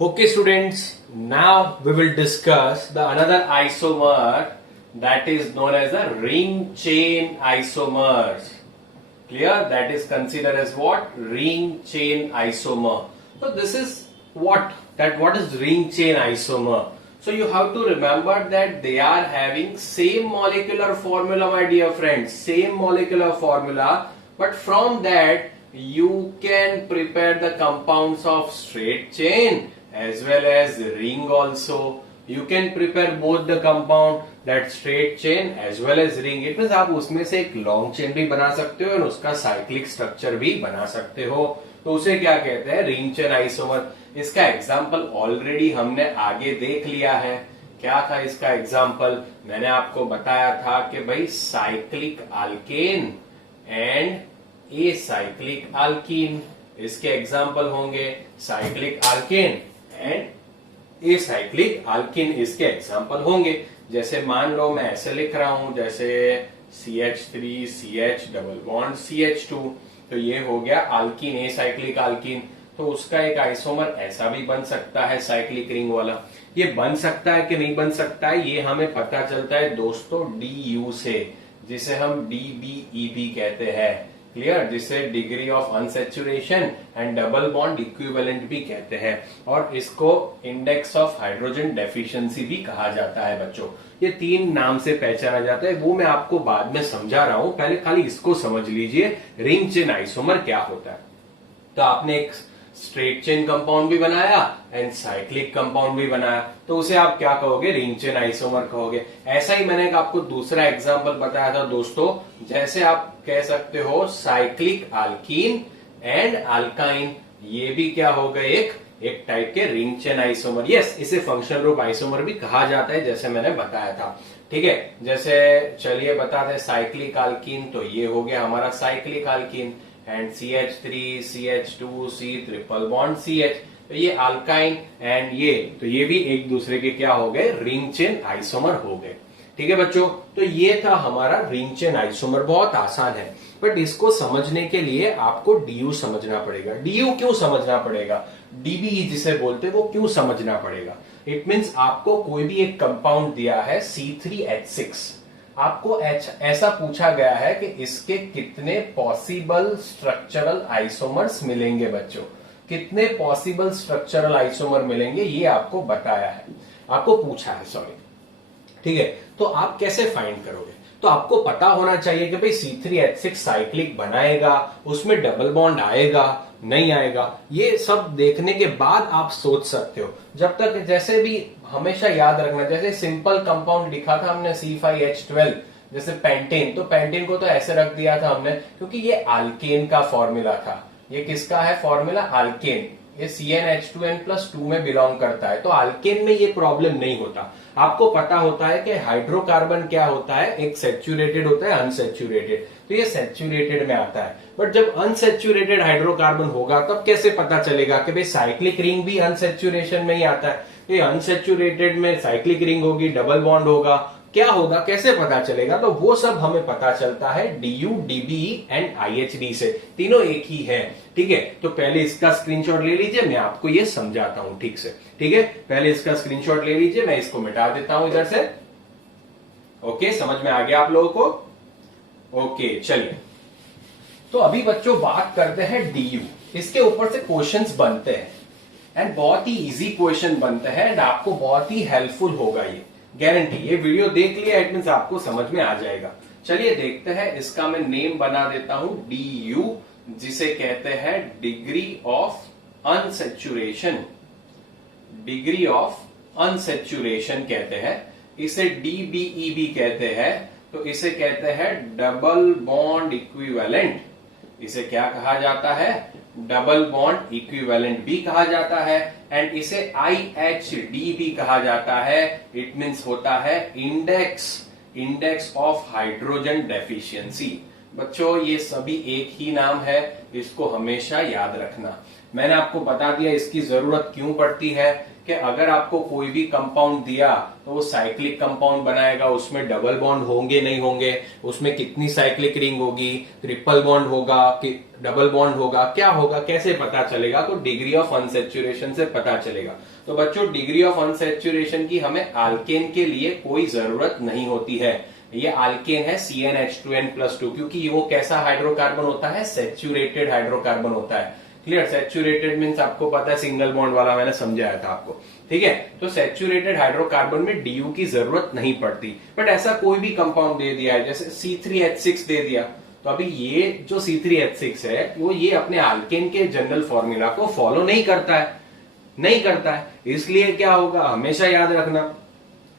Okay, students, now we will discuss the another isomer that is known as the ring chain isomers. Clear? That is considered as what? Ring chain isomer. So this is what is ring chain isomer? So you have to remember that they are having same molecular formula, my dear friends, same molecular formula, but from that you can prepare the compounds of straight chain as well as ring also. You can prepare both the compound that straight chain as well as ring. It means आप उसमें से एक long chain भी बना सकते हो और उसका साइक्लिक स्ट्रक्चर भी बना सकते हो. तो उसे क्या कहते हैं? Ring chain isomer. इसका एग्जाम्पल ऑलरेडी हमने आगे देख लिया है. क्या था इसका एग्जाम्पल? मैंने आपको बताया था कि भाई cyclic alkane and a cyclic alkyne. इसके एग्जाम्पल होंगे cyclic alkane and a cyclic alkyne. इसके एग्जाम्पल होंगे जैसे मान लो मैं ऐसे लिख रहा हूं जैसे CH3 CH double bond CH2. तो ये हो गया अल्कीन, ए साइक्लिक अल्कीन. तो उसका एक आइसोमर ऐसा भी बन सकता है साइक्लिक रिंग वाला. ये बन सकता है कि नहीं बन सकता है ये हमें पता चलता है दोस्तों DU से, जिसे हम DBEB कहते हैं. क्लियर? जिसे degree of unsaturation and double bond equivalent भी कहते हैं और इसको इंडेक्स ऑफ हाइड्रोजन डेफिशिएंसी भी कहा जाता है बच्चों. ये तीन नाम से पहचाना जाता है, वो मैं आपको बाद में समझा रहा हूं. पहले खाली इसको समझ लीजिए रिंग चेन आइसोमर क्या होता है. तो आपने एक स्ट्रेट चेन कंपाउंड भी बनाया एंड साइक्लिक कंपाउंड भी बनाया, तो उसे आप क्या कहोगे? रिंग चेन आइसोमर कहोगे. ऐसा ही मैंने आपको दूसरा एग्जांपल बताया था दोस्तों, जैसे आप कह सकते हो साइक्लिक अल्कीन एंड अल्काइन. ये भी क्या हो गए? एक टाइप के रिंग चेन आइसोमर. यस, इसे फंक्शनल ग्रुप आइसोमर भी कहा जाता है जैसे मैंने बताया था. ठीक है, जैसे चलिए बता दें साइक्लिक अल्कीन, तो ये हो गया हमारा cyclic alkyne and CH3 CH2 C triple bond CH. तो ये अल्काइन एंड ये भी एक दूसरे के क्या हो गए? रिंग चेन आइसोमर हो गए. ठीक है बच्चों, तो ये था हमारा रिंग चेन आइसोमर. बहुत आसान है, बट इसको समझने के लिए आपको DU समझना पड़ेगा. DU क्यों समझना पड़ेगा? DBE जिसे बोलते हैं वो क्यों समझना पड़ेगा? इट मींस आपको कोई भी एक कंपाउंड दिया है C3H6, आपको ऐसा पूछा गया है कि इसके कितने पॉसिबल स्ट्रक्चरल आइसोमर्स मिलेंगे बच्चों. कितने पॉसिबल स्ट्रक्चरल आइसोमर मिलेंगे ये आपको बताया है, आपको पूछा है, सॉरी. ठीक है, तो आप कैसे फाइंड करोगे? तो आपको पता होना चाहिए कि भाई C3H6 साइक्लिक बनाएगा, उसमें डबल बॉन्ड आएगा नहीं आएगा. ये सब देखने के बाद आप सोच सकते हो. जब तक जैसे भी हमेशा याद रखना, जैसे सिंपल कंपाउंड लिखा था हमने C5H12 जैसे पेंटेन, तो पेंटेन को तो ऐसे रख दिया था हमने क्योंकि ये अल्केन का फॉर्मूला था. ये किसका है फॉर्मूला? अल्केन. ये CnH2n+2 में बिलोंग करता है, तो अल्केन में ये प्रॉब्लम नहीं होता. आपको पता होता है कि हाइड्रोकार्बन क्या होता है, एक सैचुरेटेड होता है अनसैचुरेटेड. तो ये सैचुरेटेड में आता है, बट जब अनसैचुरेटेड हाइड्रोकार्बन होगा तब कैसे पता चलेगा कि भाई साइक्लिक रिंग भी अनसैचुरेशन में ही आता है. ये अनसैचुरेटेड में साइक्लिक रिंग होगी, डबल बॉन्ड होगा, क्या होगा, कैसे पता चलेगा? तो वो सब हमें पता चलता है DU DBE एंड IHD से. तीनों एक ही है. ठीक है, तो पहले इसका स्क्रीनशॉट ले लीजिए, मैं आपको ये समझाता हूं ठीक से. ठीक है, पहले इसका स्क्रीनशॉट ले लीजिए, मैं इसको मिटा देता हूं इधर से. ओके, समझ में आ गया आप लोगों को? ओके, चलिए. तो अभी बच्चों बात करते हैं DU. इसके ऊपर से क्वेश्चंस बनते हैं एंड बहुत ही इजी क्वेश्चन बनते हैं एंड आपको बहुत ही हेल्पफुल होगा ये, गारंटी. ये वीडियो देख लिया इट मींस आपको समझ में आ जाएगा. चलिए देखते हैं. इसका मैं नेम बना देता हूं DU, जिसे कहते हैं degree of unsaturation. Degree of unsaturation कहते हैं. इसे DBE कहते हैं. तो इसे कहते हैं डबल बॉन्ड इक्विवेलेंट. इसे क्या कहा जाता है? डबल बॉन्ड इक्विवेलेंट भी कहा जाता है एंड इसे IHD भी कहा जाता है. इट मींस होता है इंडेक्स ऑफ हाइड्रोजन डेफिशिएंसी. बच्चों ये सभी एक ही नाम है, इसको हमेशा याद रखना. मैंने आपको बता दिया इसकी जरूरत क्यों पड़ती है. कि अगर आपको कोई भी कंपाउंड दिया तो वो साइक्लिक कंपाउंड बनाएगा, उसमें डबल बॉन्ड होंगे नहीं होंगे, उसमें कितनी साइक्लिक रिंग होगी, ट्रिपल बॉन्ड होगा कि डबल बॉन्ड होगा, क्या होगा, कैसे पता चलेगा? तो डिग्री ऑफ अनसेचुरेशन से पता चलेगा। तो बच्चों डिग्री ऑफ अनसेचुरेशन की हमें अल्केन के लिए कोई जरूरत नहीं होती है। ये अल्केन है CnH2n+2, क्योंकि वो कैसा हाइड्रोकार्बन होता है? सेचुरेटेड हाइड्रोकार्बन होता है। क्लियर? सेचुरेटेड मीन्स आपको पता है सिंगल बॉन्ड वाला, मैंने समझाया था आपको। ठीक है, तो सेचुरेटेड हाइड्रोकार्बन में डीयू की जरूरत नहीं पड़ती। बट ऐसा कोई भी कंपाउंड दे दिया है, जैसे C3H6 दे दिया, तो अभी ये जो C3H6 है वो ये अपने अल्केन के जनरल फॉर्मूला को फॉलो नहीं करता है, नहीं करता है। इसलिए क्या होगा, हमेशा याद रखना,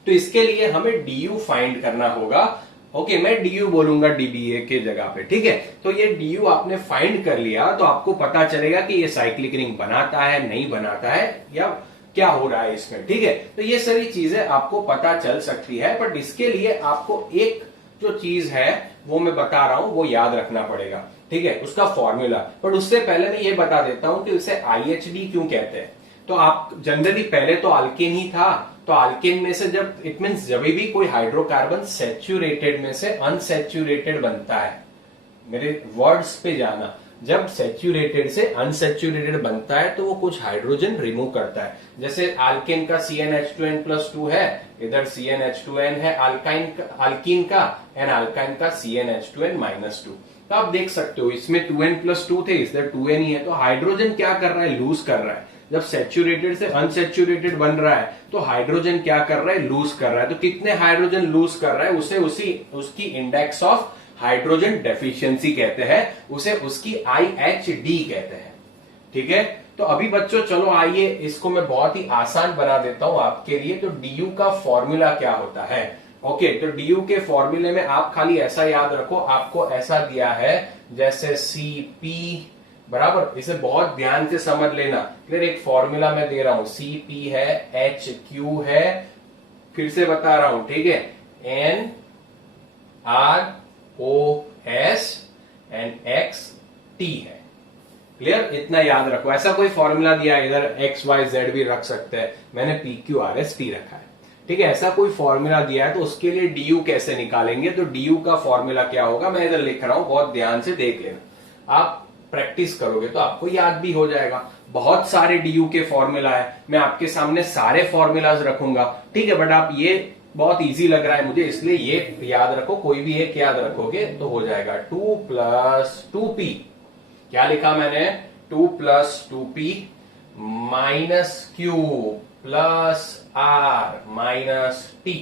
तो इसके लिए हमें डीयू फाइंड करना होगा। ओके, मैं डीयू बोलूंगा डीबीए के जगह पे। ठीक है, तो ये डीयू आपने फाइंड कर लिया तो आपको पता चलेगा कि ये साइक्लिक रिंग बनाता है, नहीं बनाता है, या क्या हो रहा है इसमें। ठीक है, तो ये सारी चीजें आपको पता चल सकती है, बट इसके लिए आपको एक जो चीज है वो मैं बता रहा हूं, वो याद रखना पड़ेगा। ठीक है, उसका फॉर्मूला। बट उससे पहले मैं ये बता देता हूं कि उसे आईएचडी क्यों कहते हैं। तो आप जनरली पहले तो अल्केन ही था, तो अल्केन में से जब इट मीन्स जब भी कोई हाइड्रोकार्बन सेचुरेटेड में से अनसेचुरेटेड बनता है, मेरे वर्ड्स पे जाना, जब सेचुरेटेड से अनसेचुरेटेड बनता है तो वो कुछ हाइड्रोजन रिमूव करता है। जैसे अल्केन का CnH2n+2 है, इधर CnH2n है अल्कीन का, एंड अल्काइन का CnH2n-2। तो आप देख सकते हो इसमें 2n+2 थे, इधर 2n ही है, तो हाइड्रोजन क्या कर रहा है? लूज कर रहा है। जब सेचुरेटेड से अनसेचुरेटेड बन रहा है तो हाइड्रोजन क्या कर रहा है? लूज कर रहा है। तो कितने हाइड्रोजन लूज कर रहा है उसे उसकी इंडेक्स ऑफ हाइड्रोजन डेफिशिएंसी कहते हैं, उसे उसकी IHD कहते हैं। ठीक है, तो अभी बच्चों चलो आइए इसको मैं बहुत ही आसान बना देता हूं आपके लिए। तो डीयू का फॉर्मूला क्या होता है? ओके, तो डीयू के फॉर्मूले में आप खाली ऐसा याद रखो, आपको ऐसा दिया है जैसे CP बराबर, इसे बहुत ध्यान से समझ लेना। फिर एक फॉर्मूला मैं दे रहा हूं, CP है, HQ है, फिर से बता रहा हूं, ठीक है, NROS एंड XT है। क्लियर? इतना याद रखो। ऐसा कोई फॉर्मूला दिया, इधर XYZ भी रख सकते हैं, मैंने PQRST रखा है। ठीक है, ऐसा कोई फॉर्मूला दिया है तो उसके लिए डीयू कैसे निकालेंगे? तो डीयू का फॉर्मूला क्या होगा, मैं इधर लिख रहा हूं, बहुत ध्यान से देख लेना। आप प्रैक्टिस करोगे तो आपको याद भी हो जाएगा। बहुत सारे डीयू के फॉर्मूला है, मैं आपके सामने सारे फॉर्मूलाज रखूंगा। ठीक है, बट आप ये बहुत इजी लग रहा है मुझे, इसलिए ये याद रखो, कोई भी एक याद रखोगे तो हो जाएगा। 2+2p, क्या लिखा मैंने? 2+2p -q +r -t,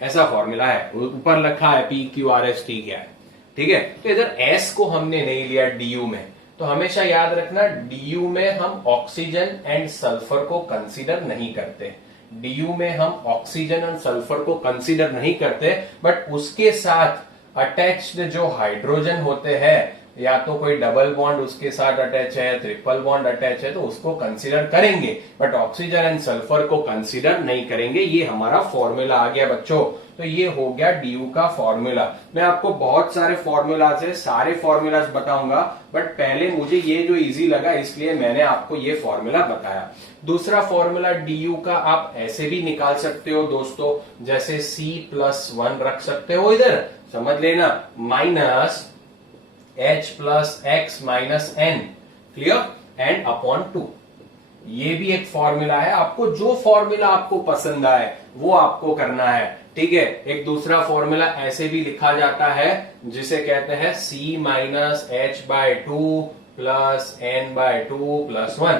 ऐसा फॉर्मूला है। ऊपर लिखा है PQRST क्या है। ठीक है, तो इधर S को हमने नहीं लिया डीयू में, तो हमेशा याद रखना डीयू में हम ऑक्सीजन एंड सल्फर को कंसीडर नहीं करते। डीयू में हम ऑक्सीजन एंड सल्फर को कंसीडर नहीं करते, बट उसके साथ अटैच्ड जो हाइड्रोजन होते हैं, या तो कोई डबल बॉन्ड उसके साथ अटैच है, ट्रिपल बॉन्ड अटैच है, तो उसको कंसीडर करेंगे, बट ऑक्सीजन एंड सल्फर को कंसीडर नहीं करेंगे। ये हमारा फॉर्मूला आ गया बच्चों। तो ये हो गया डीयू का फॉर्मूला। मैं आपको बहुत सारे फॉर्मूलाज है, सारे फॉर्मूलाज बताऊंगा, बट पहले मुझे ये जो इजी लगा इसलिए मैंने आपको ये फॉर्मूला बताया। दूसरा फॉर्मूला डीयू का आप ऐसे भी निकाल सकते हो दोस्तों, जैसे C+1 रख सकते हो, इधर समझ लेना, -H+X-N, क्लियर, एंड अपॉन 2। ये भी एक फॉर्मूला है, आपको जो फॉर्मूला आपको पसंद आए वो आपको करना है। ठीक है, एक दूसरा फॉर्मूला ऐसे भी लिखा जाता है जिसे कहते हैं C-H/2 + N/2 + 1।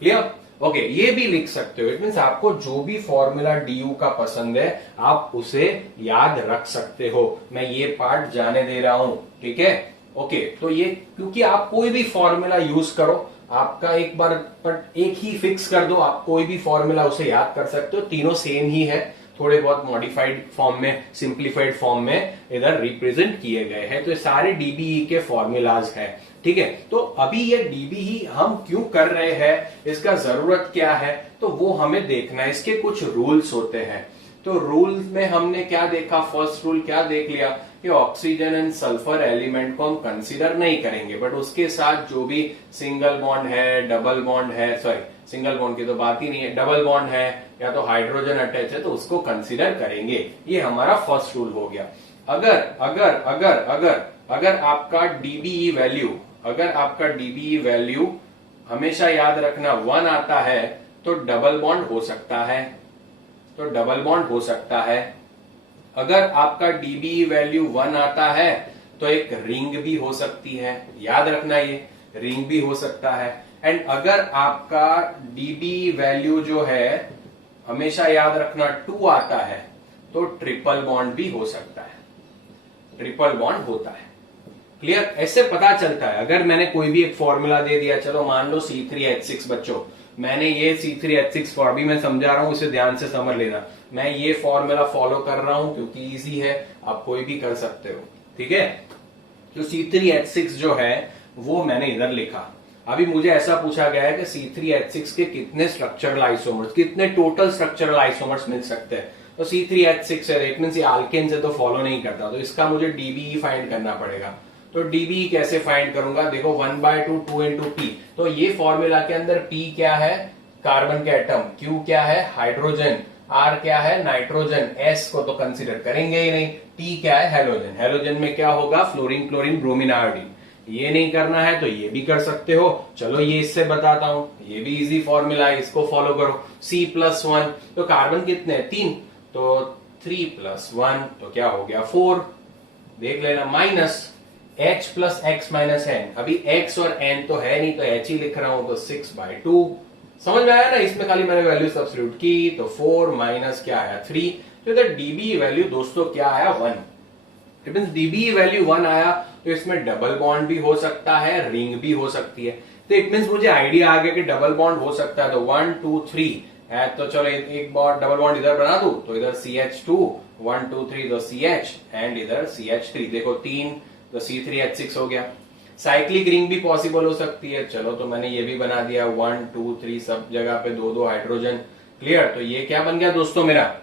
क्लियर? ओके, ये भी लिख सकते हो। इट मीन्स आपको जो भी फॉर्मूला डीयू का पसंद है आप उसे याद रख सकते हो। मैं ये पार्ट जाने दे रहा हूं, ठीक है। ओके, तो ये क्योंकि आप कोई भी फॉर्मूला यूज करो, आपका एक बार पर एक ही फिक्स कर दो, आप कोई भी फॉर्मूला उसे याद कर सकते हो, तीनों सेम ही है, थोड़े बहुत मॉडिफाइड फॉर्म में, सिंप्लीफाइड फॉर्म में इधर रिप्रेजेंट किए गए हैं। तो ये सारे डीबीई के फॉर्मूलाज हैं। ठीक है, तो अभी ये डीबीई हम क्यों कर रहे हैं, इसका जरूरत क्या है, तो वो हमें देखना है। इसके कुछ रूल्स होते हैं। तो रूल में हमने क्या देखा, फर्स्ट रूल क्या देख लिया कि ऑक्सीजन एंड सल्फर एलिमेंट को हम कंसीडर नहीं करेंगे, बट उसके साथ जो भी सिंगल बॉन्ड है, डबल बॉन्ड है, सॉरी सिंगल बॉन्ड की तो बात ही नहीं है, डबल बॉन्ड है या तो हाइड्रोजन अटैच है तो उसको कंसिडर करेंगे। ये हमारा फर्स्ट रूल हो गया। अगर अगर अगर अगर अगर आपका डीबीई वैल्यू, अगर आपका डीबीई वैल्यू हमेशा याद रखना 1 आता है तो डबल बॉन्ड हो सकता है, तो डबल बॉन्ड हो सकता है। अगर आपका डीबीई वैल्यू 1 आता है तो एक रिंग भी हो सकती है, याद रखना ये रिंग भी हो सकता है। एंड अगर आपका डीबीई वैल्यू जो है हमेशा याद रखना 2 आता है तो ट्रिपल बॉन्ड भी हो सकता है, ट्रिपल बॉन्ड होता है। क्लियर? ऐसे पता चलता है। अगर मैंने कोई भी एक फॉर्मूला दे दिया, चलो मान लो C3H6, बच्चों मैंने ये C3H6 फॉर भी मैं समझा रहा हूं, इसे ध्यान से समझ लेना। मैं ये फॉर्मूला फॉलो कर रहा हूं क्योंकि इजी है, आप कोई भी कर सकते हो, ठीक है। तो C3H6 जो है वो मैंने इधर लिखा। अभी मुझे ऐसा पूछा गया है कि C3H6 के कितने स्ट्रक्चरल आइसोमर्स, कितने टोटल स्ट्रक्चरल आइसोमर्स मिल सकते हैं। तो C3H6 है, इट मींस ये अल्केन से तो फॉलो नहीं करता, तो इसका मुझे डीबीई फाइंड करना पड़ेगा। तो डीबीई कैसे फाइंड करूंगा? देखो 1/2 2 into P, तो ये फॉर्मूला के अंदर P क्या है? कार्बन के एटम, Q क्या है? हाइड्रोजन, R क्या है? नाइट्रोजन, S को तो कंसिडर करेंगे ही नहीं, T क्या है? हेलोजन। हेलोजन में क्या होगा? Fluorine, chlorine, bromine, iodine. ये नहीं करना है तो ये भी कर सकते हो। चलो ये इससे बताता हूं, ये भी इजी फॉर्मूला है, इसको फॉलो करो। C+1, तो कार्बन कितने हैं? 3, तो 3+1 तो क्या हो गया? 4। देख लेना। माइनस H+X-N, अभी X और N तो है नहीं तो H ही लिख रहा हूं, तो 6/2। समझ में आया ना? इसमें खाली मैंने वैल्यू सब्स्टिट्यूट की, तो 4 माइनस क्या आया? 3। तो इधर डीबीई वैल्यू दोस्तों क्या आया? 1। इट मींस डीबीई वैल्यू 1 आया तो इसमें डबल बॉन्ड भी हो सकता है, रिंग भी हो सकती है। तो इट मींस मुझे आइडिया आ गया कि डबल बॉन्ड हो सकता है। तो 1 2 3 है, तो चलो एक बार डबल बॉन्ड इधर बना दूं, तो इधर CH2, 1 2 3 तो CH, एंड इधर CH3। देखो 3 तो C3H6 हो गया। साइक्लिक रिंग भी पॉसिबल हो सकती है, चलो तो मैंने ये भी बना दिया, 1 2 3 सब जगह पे 2 हाइड्रोजन। क्लियर? तो ये क्या बन गया दोस्तों मेरा?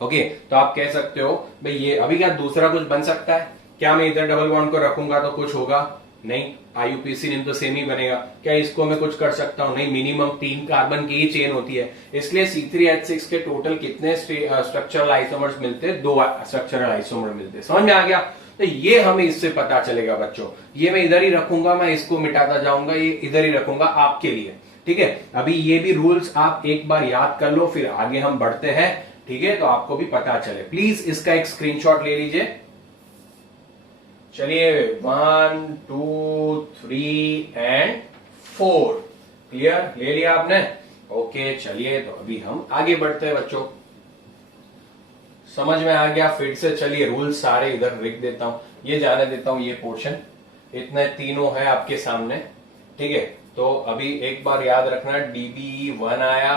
ओके, तो आप कह सकते हो भाई ये अभी क्या दूसरा कुछ बन सकता है क्या? मैं इधर डबल बॉन्ड को रखूंगा तो कुछ होगा नहीं, IUPAC नेम तो सेम ही बनेगा। क्या इसको मैं कुछ कर सकता हूं? नहीं, मिनिमम 3 कार्बन की ही चेन होती है। इसलिए C3H6 के टोटल कितने स्ट्रक्चरल आइसोमर्स मिलते हैं? 2 स्ट्रक्चरल आइसोमर मिलते हैं। समझ में आ गया? तो ये हमें इससे पता चलेगा बच्चों। ये मैं इधर ही रखूंगा, मैं इसको मिटाता जाऊंगा, ये इधर ही रखूंगा आपके लिए, ठीक है। अभी ये भी रूल्स आप एक बार याद कर लो, फिर आगे हम बढ़ते हैं, ठीक है। तो आपको भी पता चले, प्लीज इसका एक स्क्रीनशॉट ले लीजिए। चलिए 1 2 3 एंड 4, क्लियर? ले लिया आपने? ओके, चलिए तो अभी हम आगे बढ़ते हैं बच्चों। समझ में आ गया? फिर से चलिए रूल सारे इधर लिख देता हूं, ये जाने देता हूं, ये पोर्शन इतने तीनों है आपके सामने, ठीक है। तो अभी एक बार याद रखना, डीबीई 1 आया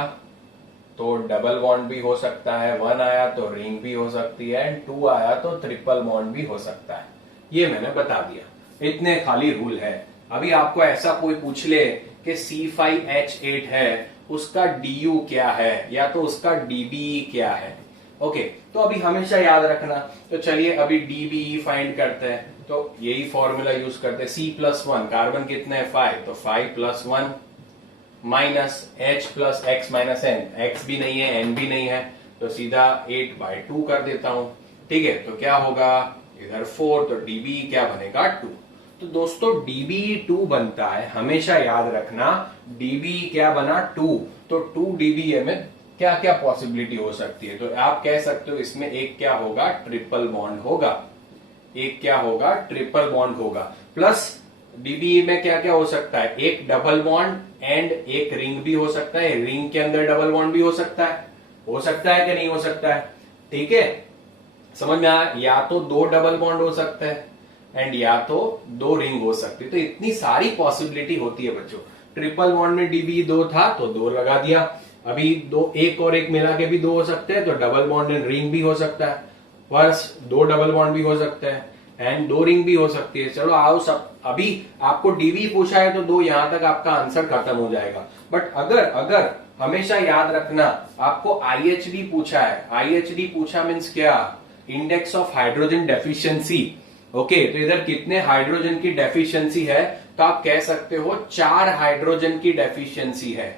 तो डबल बॉन्ड भी हो सकता है, 1 आया तो रिंग भी हो सकती है, एंड 2 आया तो ट्रिपल बॉन्ड भी हो सकता है। ये मैंने बता दिया, इतने खाली रूल है। अभी आपको ऐसा कोई पूछ ले कि C5H8 है, उसका DU क्या है या तो उसका DBE क्या है, ओके। तो अभी हमेशा याद रखना, तो चलिए अभी DBE फाइंड करते हैं। तो यही फॉर्मूला यूज करते हैं। C+1, कार्बन कितने हैं? 5, तो 5+1 माइनस H+X-N, X भी नहीं है, N भी नहीं है, तो सीधा 8/2 कर देता हूं, ठीक है। तो क्या होगा? इधर 4, तो DBE क्या बनेगा? 2। तो दोस्तों DBE 2 बनता है, हमेशा याद रखना DBE क्या बना? 2। तो 2 DBE में क्या क्या पॉसिबिलिटी हो सकती है? तो आप कह सकते हो इसमें एक क्या होगा? ट्रिपल बॉन्ड होगा। एक क्या होगा? ट्रिपल बॉन्ड होगा। प्लस डीबीई में क्या क्या हो सकता है? एक डबल बॉन्ड एंड एक रिंग भी हो सकता है, रिंग के अंदर डबल बॉन्ड भी हो सकता है। हो सकता है कि नहीं हो सकता है? ठीक है, समझ में आया? या तो 2 डबल बॉन्ड हो सकते हैं एंड या तो 2 रिंग हो सकती है। तो इतनी सारी पॉसिबिलिटी होती है बच्चों। ट्रिपल बॉन्ड में डीबीई 2 था तो 2 लगा दिया। अभी 2 एक और एक मिला के भी 2 हो सकते हैं, तो डबल बॉन्ड एंड रिंग भी हो सकता है, बस 2 डबल बॉन्ड भी हो सकते हैं एंड 2 रिंग भी हो सकती है। चलो आओ सब, अभी आपको डीबी पूछा है तो 2 यहां तक आपका आंसर खत्म हो जाएगा। बट अगर हमेशा याद रखना आपको आईएचडी पूछा है, आईएचडी पूछा मीन्स क्या? Index of hydrogen deficiency. Okay, तो इधर कितने हाइड्रोजन की डेफिशिएंसी है? तो आप कह सकते हो 4 हाइड्रोजन की डेफिशिएंसी है।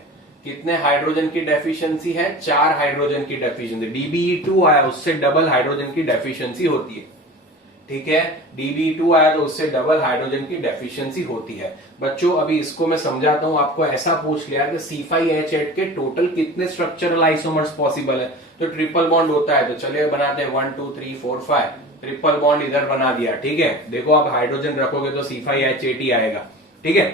कितने हाइड्रोजन की डेफिशिएंसी है? 4 हाइड्रोजन की डेफिशिएंसी। DBE2 आया, उससे डबल हाइड्रोजन की डेफिशिएंसी होती है। ठीक है, DBE2 आया तो उससे डबल हाइड्रोजन की डेफिशिएंसी होती है। बच्चों अभी इसको मैं समझाता हूं। आपको ऐसा पूछ लिया कि C5H8 के टोटल कितने स्ट्रक्चरल आइसोमर्स पॉसिबल है, तो ट्रिपल बॉन्ड होता है, तो चलिए बनाते हैं 1 2 3 4 5। ट्रिपल बॉन्ड इधर बना दिया। ठीक है, देखो आप हाइड्रोजन रखोगे तो C5H8 ही आएगा। ठीक है,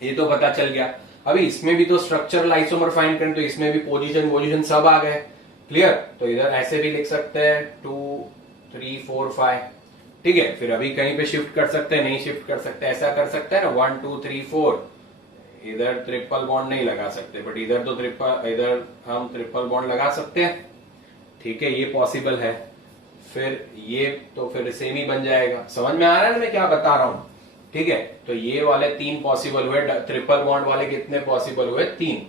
ये तो पता चल गया। अभी इसमें भी तो स्ट्रक्चरल आइसोमर फाइंड करें, तो इसमें भी पोजीशन सब आ गए। क्लियर, तो इधर ऐसे भी लिख सकते हैं 2 3 4 5। ठीक है, फिर अभी कहीं पे शिफ्ट कर सकते हैं, नहीं शिफ्ट कर सकते, ऐसा कर सकते हैं ना 1 2 3 4। इधर ट्रिपल बॉन्ड नहीं लगा सकते, बट इधर तो इधर हम ट्रिपल बॉन्ड लगा सकते हैं। ठीक है, ये पॉसिबल है। फिर ये तो फिर सेम ही बन जाएगा। समझ में आ रहा है मैं क्या बता रहा हूं? ठीक है, तो ये वाले 3 पॉसिबल हुए। ट्रिपल बॉन्ड वाले कितने पॉसिबल हुए? 3।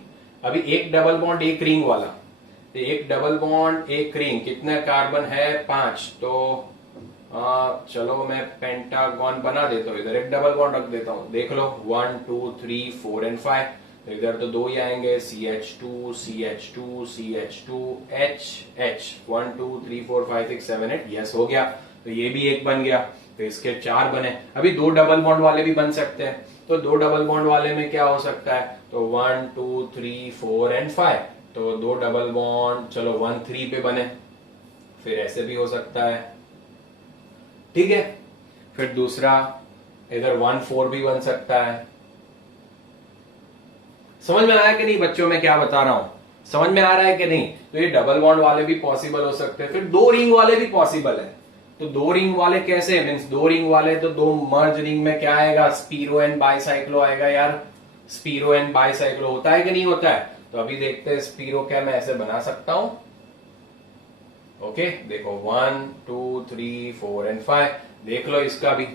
अभी एक डबल बॉन्ड एक रिंग वाला, तो एक डबल बॉन्ड एक रिंग, कितने कार्बन है? 5। तो चलो मैं पेंटागन बना देता हूँ, इधर एक डबल बॉन्ड रख देता हूँ। देख लो 1 2 3 4 एंड 5। तो इधर तो 2 ही आएंगे, CH2 CH2 CH2 H H। 1 2 3 4 5 6 7 8। Yes, हो गया। तो ये भी एक बन गया, तो इसके 4 बने। अभी 2 डबल बॉन्ड वाले भी बन सकते हैं, तो 2 डबल बॉन्ड वाले में क्या हो सकता है? तो 1 2 3 4 एंड 5। तो 2 डबल बॉन्ड, चलो 1 3 पे बने। फिर ऐसे भी हो सकता है। ठीक है, फिर दूसरा इधर 1 4 भी बन सकता है। समझ में आया कि नहीं बच्चों, मैं क्या बता रहा हूं? समझ में आ रहा है कि नहीं? तो ये डबल बॉन्ड वाले भी पॉसिबल हो सकते हैं। फिर 2 रिंग वाले भी पॉसिबल है। तो 2 रिंग वाले कैसे? मीन्स 2 रिंग वाले तो 2 मर्ज रिंग में क्या आएगा? स्पीरो एंड बाइसाइक्लो आएगा यार। स्पीरो एंड बाइसाइक्लो होता है कि नहीं होता है? तो अभी देखते हैं स्पीरो क्या मैं ऐसे बना सकता हूं। ओके, देखो 1 2 3 4 एंड 5। देख लो इसका भी।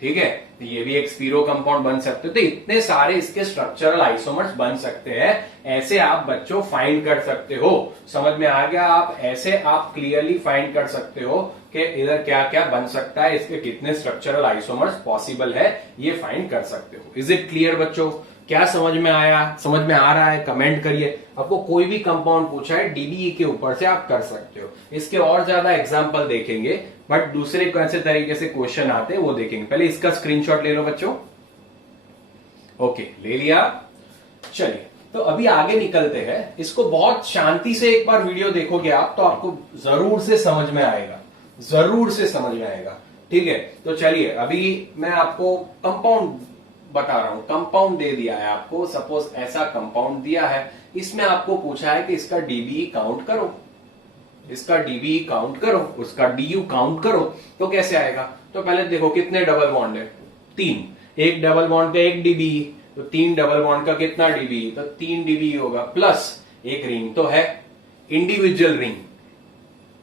ठीक है, तो ये भी एक स्पीरो कंपाउंड बन सकते हो। तो इतने सारे इसके स्ट्रक्चरल आइसोमर्स बन सकते हैं। ऐसे आप बच्चों फाइंड कर सकते हो। समझ में आ गया? आप ऐसे आप क्लियरली फाइंड कर सकते हो कि इधर क्या क्या बन सकता है, इसके कितने स्ट्रक्चरल आइसोमर्स पॉसिबल है, ये फाइंड कर सकते हो। इज इट क्लियर बच्चों? क्या समझ में आया? समझ में आ रहा है? कमेंट करिए। आपको कोई भी कंपाउंड पूछा है DBE के ऊपर से आप कर सकते हो। इसके और ज्यादा एग्जांपल देखेंगे, बट दूसरे कैसे तरीके से क्वेश्चन आते हैं वो देखेंगे। पहले इसका स्क्रीनशॉट ले लो बच्चों। ओके, ले लिया। चलिए, तो अभी आगे निकलते हैं। इसको बहुत शांति से एक बार वीडियो देखोगे आप, तो आपको जरूर से समझ में आएगा, जरूर से समझ में आएगा। ठीक है, तो चलिए अभी मैं आपको कंपाउंड बता रहा हूं। कंपाउंड दे दिया है आपको, सपोज ऐसा कंपाउंड दिया है, इसमें आपको पूछा है कि इसका DBE काउंट करो, इसका DBE काउंट करो, उसका DU काउंट करो। तो कैसे आएगा? तो पहले देखो कितने डबल बॉन्ड है? 3। एक डबल बॉन्ड का 1 DBE, तो 3 डबल बॉन्ड का कितना DBE? तो 3 DBE होगा, प्लस एक रिंग तो है, इंडिविजुअल रिंग,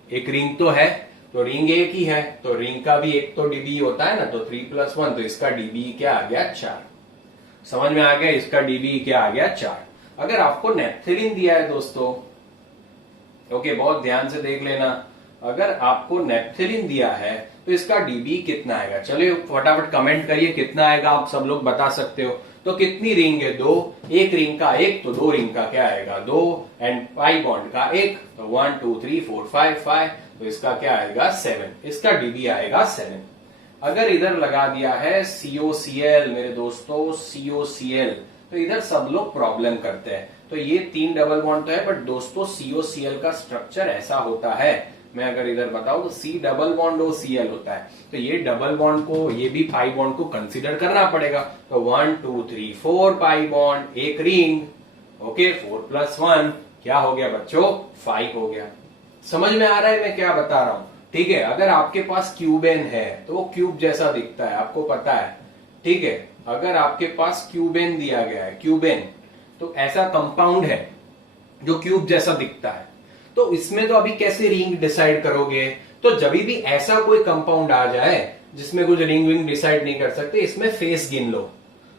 एक रिंग तो है, तो रिंग एक ही है, तो रिंग का भी एक तो DBE होता है ना, तो 3 + 1, तो इसका DBE क्या आ गया? 4। समझ में आ गया? इसका DBE क्या आ गया? 4। अगर आपको नेप्थलीन दिया है दोस्तों, ओके बहुत ध्यान से देख लेना, अगर आपको नेप्थलीन दिया है तो इसका DBE कितना आएगा? चलिए फटाफट कमेंट करिए कितना आएगा, आप सब लोग बता सकते हो। तो कितनी रिंग है? 2। एक रिंग का 1, तो 2 रिंग का क्या आएगा? 2 एंड पाई बॉन्ड का 1, तो 1 2 3 4 5 5, तो इसका क्या आएगा? 7। इसका DBE आएगा 7। अगर इधर लगा दिया है COCl मेरे दोस्तों, COCl, तो इधर सब लोग प्रॉब्लम करते हैं। तो ये 3 डबल बॉन्ड तो है, बट दोस्तों COCl का स्ट्रक्चर ऐसा होता है, मैं अगर इधर बताऊं तो C डबल बॉन्ड OCl होता है। तो ये डबल बॉन्ड को, ये भी पाई बॉन्ड को कंसीडर करना पड़ेगा। तो 1 2 3 4 पाई बॉन्ड, एक रिंग, ओके 4 + 1 क्या हो गया बच्चों? 5 हो गया। समझ में आ रहा है मैं क्या बता रहा हूं? ठीक है, अगर आपके पास क्यूबेन है तो वो क्यूब जैसा दिखता है, आपको पता है। ठीक है, अगर आपके पास क्यूबेन दिया गया है, क्यूबेन, तो ऐसा कंपाउंड है जो क्यूब जैसा दिखता है। तो इसमें तो अभी कैसे रिंग डिसाइड करोगे? तो जब भी ऐसा कोई कंपाउंड आ जाए जिसमें कुछ रिंग विंग डिसाइड नहीं कर सकते, इसमें फेस गिन लो।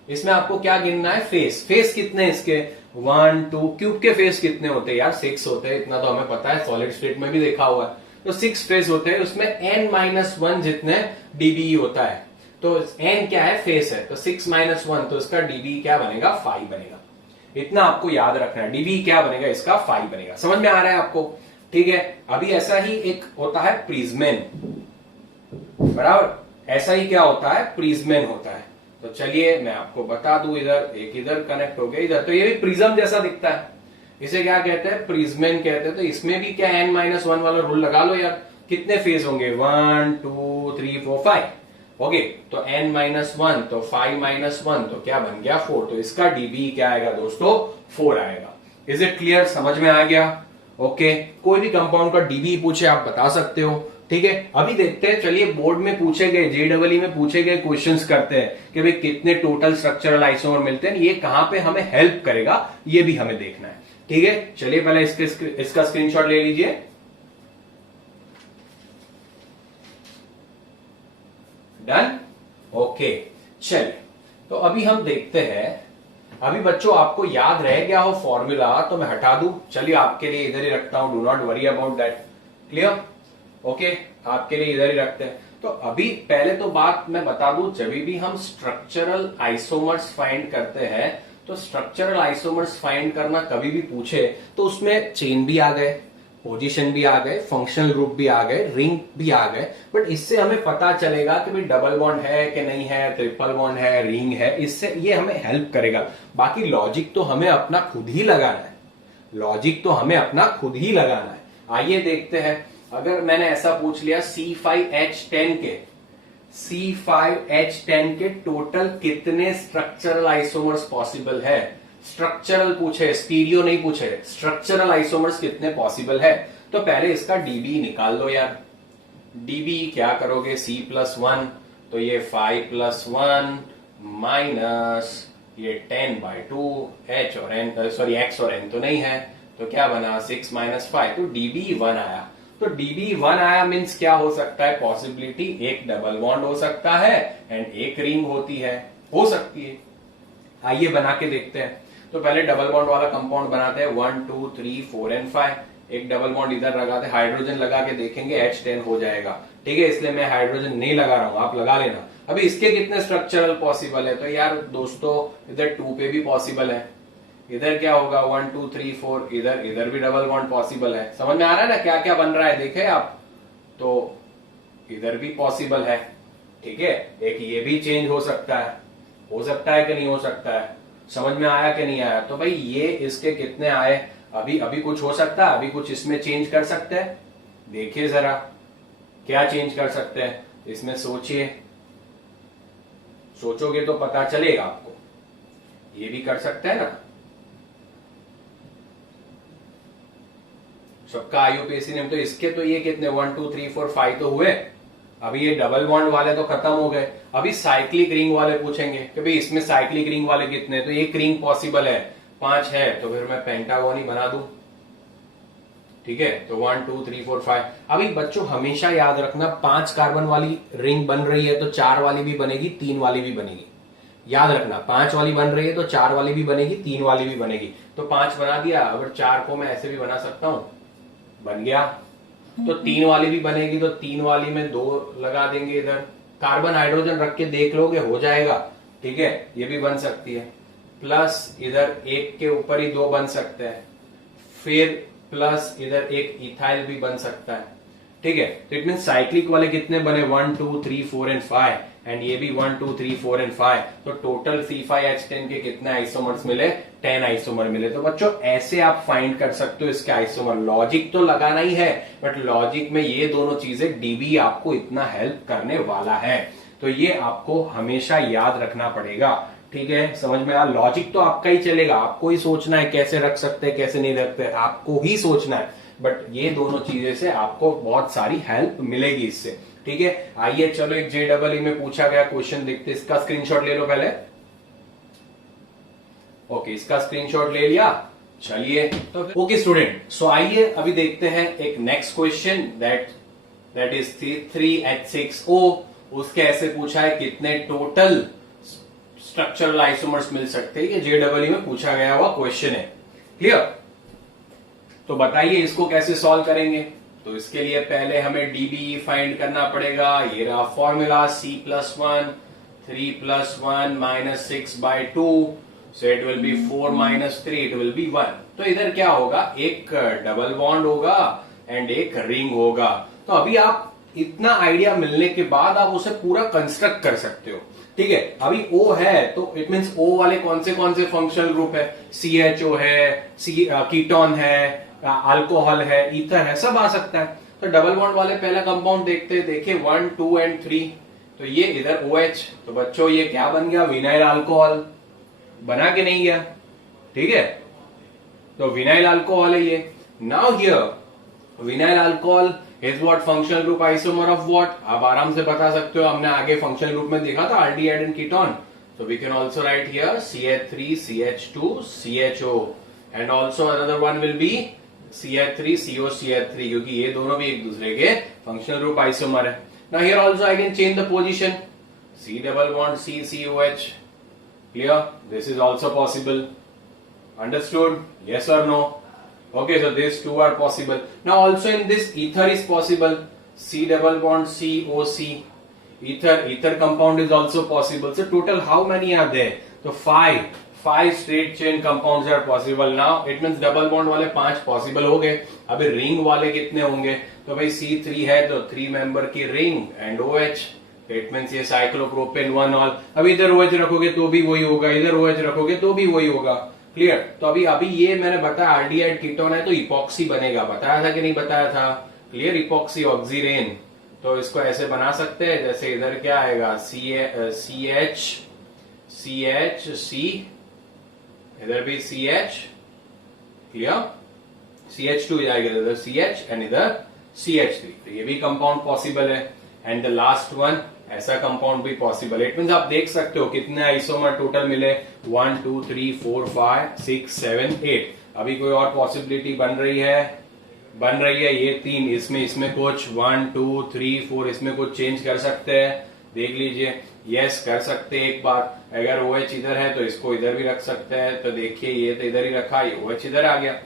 इसमें आपको क्या गिनना है? फेस। फेस कितने इसके? 1 2। क्यूब के फेस कितने होते हैं यार? 6 होते हैं, इतना तो हमें पता है, सॉलिड स्टेट में भी देखा हुआ है। तो 6 फेस होते हैं, उसमें n-1 जितने DBE होता है। तो n क्या है? फेस है, तो 6 - 1, तो इसका DBE क्या बनेगा? 5 बनेगा। इतना आपको याद रखना है। डीबी क्या बनेगा, इसका फाई बनेगा। समझ में आ रहा है आपको? ठीक है। अभी ऐसा ही एक होता है प्रिज्मेन, बराबर। ऐसा ही क्या होता है, प्रिज्मेन होता है। तो चलिए मैं आपको बता दूं, इधर एक इधर कनेक्ट हो गया इधर, तो ये भी प्रिज्म जैसा दिखता है। इसे क्या कहते हैं, प्रिज्मेन कहते हैं। तो इसमें भी क्या n-1 वाला रूल लगा लो यार। कितने फेज होंगे, 1 2 3 4 5। ओके, तो n-1 तो 5-1 तो क्या बन गया 4। तो इसका डीबी क्या आएगा दोस्तों, 4 आएगा। इज इट क्लियर, समझ में आ गया? ओके, कोई भी कंपाउंड का डीबी पूछे आप बता सकते हो। ठीक है, अभी देखते हैं, चलिए बोर्ड में पूछे गए, जेडबलई में पूछे गए क्वेश्चंस करते हैं कि भाई कितने टोटल स्ट्रक्चरल आइसोमर मिलते हैं, ये कहां पे हमें हेल्प करेगा, ये भी हमें देखना है। ठीक है, चलिए पहले इसका स्क्रीनशॉट ले लीजिए। Done, okay. चलिए, तो अभी हम देखते हैं। अभी बच्चों आपको याद रह गया हो फॉर्मूला तो मैं हटा दूं, चलिए आपके लिए इधर ही रखता हूं, do not worry about that. Clear? Okay, आपके लिए इधर ही रखते हैं। तो अभी पहले तो बात मैं बता दूं, जब भी हम स्ट्रक्चरल आइसोमर्स फाइंड करते हैं, तो स्ट्रक्चरल आइसोमर्स फाइंड करना कभी भी पूछे तो उसमें चेन भी आ गए, पोजीशन भी आ गए, फंक्शनल ग्रुप भी आ गए, रिंग भी आ गए। बट इससे हमें पता चलेगा कि भाई डबल बॉन्ड है कि नहीं है, ट्रिपल बॉन्ड है, रिंग है, इससे ये हमें हेल्प करेगा। बाकी लॉजिक तो हमें अपना खुद ही लगाना है, लॉजिक तो हमें अपना खुद ही लगाना है। आइए देखते हैं, अगर मैंने ऐसा पूछ लिया C5H10 के टोटल कितने स्ट्रक्चरल आइसोमर्स पॉसिबल है। स्ट्रक्चरल पूछे, स्टीरियो नहीं पूछे, स्ट्रक्चरल आइसोमर्स कितने पॉसिबल है। तो पहले इसका डीबी निकाल लो यार। डीबी क्या करोगे, C+1 तो ये 5+1 माइनस ये 10/2, H और N, सॉरी X और N तो नहीं है, तो क्या बना 6 - 5, तो डीबी 1 आया। तो डीबी 1 आया मीन्स क्या हो सकता है, पॉसिबिलिटी एक डबल बॉन्ड हो सकता है एंड एक रिंग होती है, हो सकती है। आइए बना के देखते हैं। तो पहले डबल बॉन्ड वाला कंपाउंड बनाते हैं, 1 2 3 4 एंड 5। एक डबल बॉन्ड इधर लगाते, हाइड्रोजन लगा के देखेंगे H10 हो जाएगा। ठीक है, इसलिए मैं हाइड्रोजन नहीं लगा रहा हूं, आप लगा लेना। अभी इसके कितने स्ट्रक्चरल पॉसिबल है, तो यार दोस्तों इधर 2 पे भी पॉसिबल है, इधर क्या होगा 1 2 3 4, इधर भी डबल बॉन्ड पॉसिबल है। समझ में आ रहा है ना क्या क्या बन रहा है, देखे आप। तो इधर भी पॉसिबल है। ठीक है, एक ये भी चेंज हो सकता है कि नहीं हो सकता है। समझ में आया कि नहीं आया? तो भाई ये इसके कितने आए, अभी कुछ हो सकता है, अभी कुछ इसमें चेंज कर सकते हैं। देखिए जरा क्या चेंज कर सकते हैं, इसमें सोचिए, सोचोगे तो पता चलेगा आपको। ये भी कर सकते हैं ना, सबका आईयूपीएसी नेम। तो इसके तो ये कितने 1 2 3 4 5 तो हुए। अभी ये डबल बॉन्ड वाले तो खत्म हो गए। अभी साइक्लिक रिंग वाले पूछेंगे कि भाई इसमें साइक्लिक रिंग वाले कितने, तो एक रिंग पॉसिबल है, 5 है, तो फिर मैं पेंटागोन ही बना दूं। ठीक है, तो 1 2 3 4 5। अभी बच्चों हमेशा याद रखना, 5 कार्बन वाली रिंग बन रही है तो 4 वाली भी बनेगी, 3 वाली भी बनेगी। याद रखना, 5 वाली बन रही है तो 4 वाली भी बनेगी, 3 वाली भी बनेगी। तो 5 बना दिया, अगर 4 को मैं ऐसे भी बना सकता हूं, बन गया। तो 3 वाली भी बनेगी, तो 3 वाली में 2 लगा देंगे इधर, कार्बन हाइड्रोजन रख के देख लोगे, हो जाएगा। ठीक है, ये भी बन सकती है। प्लस इधर एक के ऊपर ही 2 बन सकते हैं, फिर प्लस इधर एक इथाइल भी बन सकता है। ठीक है, तो इट मीन साइक्लिक वाले कितने बने 1 2 3 4 एंड 5, एंड ये भी 1 2 3 4 एंड 5। तो टोटल C5H10 के कितने आइसोमर्स मिले, 10 आइसोमर मिले। तो बच्चों ऐसे आप फाइंड कर सकते हो इसके आइसोमर। लॉजिक तो लगाना ही है, बट लॉजिक में ये दोनों चीजें, डीबी आपको इतना हेल्प करने वाला है, तो ये आपको हमेशा याद रखना पड़ेगा। ठीक है, समझ में आया? लॉजिक तो आपका ही चलेगा, आपको ही सोचना है कैसे रख सकते हैं कैसे नहीं रखते, आपको ही सोचना है। बट ये दोनों चीजें से आपको बहुत सारी हेल्प मिलेगी इससे। ठीक है, आइए चलो एक जेडबलई में पूछा गया क्वेश्चन देखते, इसका स्क्रीनशॉट ले लो पहले। ओके, इसका स्क्रीनशॉट ले लिया। चलिए, तो ओके स्टूडेंट, सो आइए अभी देखते हैं एक next question, that is 3H6O। उसके ऐसे पूछा है कितने टोटल स्ट्रक्चरल आइसोमर्स मिल सकते हैं, ये जेडबलई में पूछा गया हुआ क्वेश्चन है। क्लियर? तो बताइए इसको कैसे सॉल्व करेंगे। तो इसके लिए पहले हमें डीबी फाइंड करना पड़ेगा। ये रहा formula, C+1 3+1 - 6/2। So it will be 4 minus 3, it will be 1. तो इधर क्या होगा, एक डबल बॉन्ड होगा एंड एक रिंग होगा. तो अभी आप इतना आइडिया मिलने के बाद आप उसे पूरा कंस्ट्रक्ट कर सकते हो. ठीक है, अभी O है तो इट मीन्स O वाले कौन से फंक्शनल ग्रुप है, CHO है, कीटोन है, अल्कोहल है, ईथर है, सब आ सकता है. तो डबल बॉन्ड वाले पहला कंपाउंड देखिए 1, 2 एंड 3. तो ये इधर OH. तो बच्चों ये क्या बन गया, विनाइल अल्कोहल. बना के नहीं गया, ठीक है. तो विनाइल अल्कोहल है ये. Now here vinyl alcohol is what, functional group isomer of what. आप आराम से बता सकते हो, हमने आगे फंक्शनल ग्रुप में देखा था आल्डिहाइड एंड कीटोन. तो we can also write here CH3 CH2 CHO and also another one will be CH3 CO CH3, क्योंकि ये दोनों भी एक दूसरे के फंक्शनल ग्रुप आइसोमर है. Now here also I can change the position, C double bond C COH. Clear? This is also possible. Understood? Yes or no? Okay, so these two are possible. Now also in this ether is possible. C double bond C OC. Ether compound is also possible. So total how many are there? So five straight chain compounds are possible. Now it means double bond वाले 5 possible हो गए. अभी ring वाले कितने होंगे? तो भाई C3 है तो 3 member की ring and OH. It means ये साइक्लोप्रोपेन 1 ऑल. अभी इधर OH रखोगे तो भी वही होगा, इधर OH रखोगे तो भी वही होगा. क्लियर? तो अभी ये मैंने बताया आल्डिहाइड कीटोन है तो इपॉक्सी बनेगा. बताया था कि नहीं बताया था? Clear, epoxy oxirane. तो इसको ऐसे बना सकते हैं जैसे इधर क्या आएगा, CH, इधर भी CH. क्लियर? CH2 जाएगा इधर CH एंड इधर CH3. तो ये भी कंपाउंड पॉसिबल है. एंड द लास्ट वन, ऐसा कंपाउंड भी पॉसिबल. इट मीन्स आप देख सकते हो कितने आइसोमर टोटल मिले, 1 2 3 4 5 6 7 8. अभी कोई और पॉसिबिलिटी बन रही है ये 3. इसमें कुछ 1 2 3 4 इसमें कुछ चेंज कर सकते हैं. देख लीजिए. यस कर सकते हैं. एक बार अगर OH इधर है तो इसको इधर भी रख सकते हैं. तो देखिए ये तो इधर ही रखा, ये OH इधर आ गया.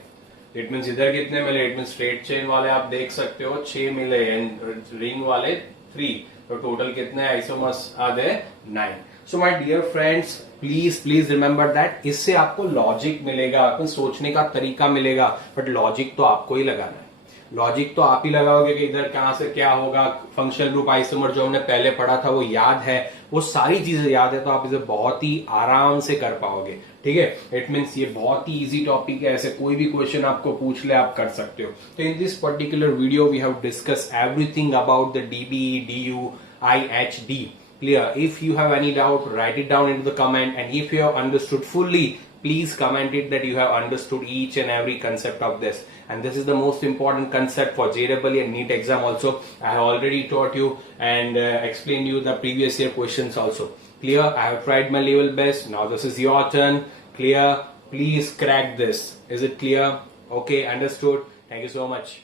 इट मीन्स इधर कितने मिले, इट मीन्स स्ट्रेट चेन वाले आप देख सकते हो 6 मिले एंड रिंग वाले 3. तो टोटल कितने isomers are there, 9. So my dear friends, please remember that इससे आपको लॉजिक मिलेगा, आपको सोचने का तरीका मिलेगा. बट लॉजिक तो आपको ही लगाना है. लॉजिक तो आप ही लगाओगे कि इधर कहां से क्या होगा. फंक्शनल ग्रुप आइसोमर जो हमने पहले पढ़ा था वो याद है, वो सारी चीजें याद है, तो आप इसे बहुत ही आराम से कर पाओगे. ठीक है, इट मीन्स ये बहुत ही इजी टॉपिक है. ऐसे कोई भी क्वेश्चन आपको पूछ ले आप कर सकते हो. तो in this particular video we have discuss everything about the DBE, DU, IHD. Clear? If you have any doubt, write it down into the comment, and if you have understood fully, please comment it that you have understood each and every concept of this. And this is the most important concept for JEE and NEET exam also. I have already taught you and explained you the previous year questions also. Clear? I have tried my level best. Now this is your turn. Clear? Please crack this. Is it clear? Okay, understood. Thank you so much.